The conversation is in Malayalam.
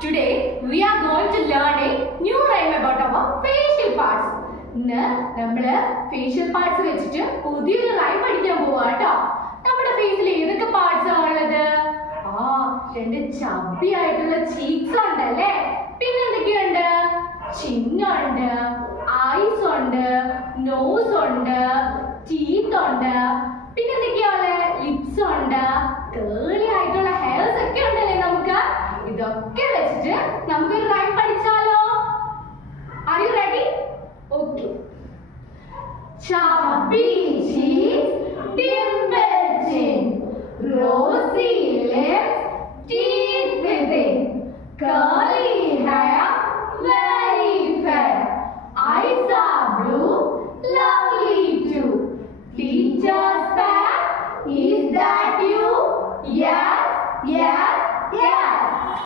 Today we are going to learn a new rhyme about our facial parts. ഇന്ന് നമ്മള് facial parts വെച്ചിട്ട് പുതിയൊരു rhyme പഠിക്കാൻ പോവാ ട്ടോ. നമ്മുടെ ഫേസിൽ ഏതൊക്കെ പാർട്സ് ഉള്ളത്? രണ്ട് ചബ്ബി ആയിട്ടുള്ള cheeks ഉണ്ടല്ലേ? പിന്നെ എന്തൊക്കെയുണ്ട്? chin ഉണ്ട്, eyes ഉണ്ട്, nose ഉണ്ട്, teeth ഉണ്ട്. പിന്നെ എന്തൊക്കെയാണ്? lips ഉണ്ട്, curly ആയിട്ടുള്ള hairs ഒക്കെ ഉണ്ടല്ലേ നമുക്ക്? ഇതൊക്കെ വെച്ചിട്ട് നമുക്ക് ഒരു rhyme പഠിച്ചാലോ? Are you ready? Okay. Chubby cheeks, dimple chin, rosy lips, teeth within, curly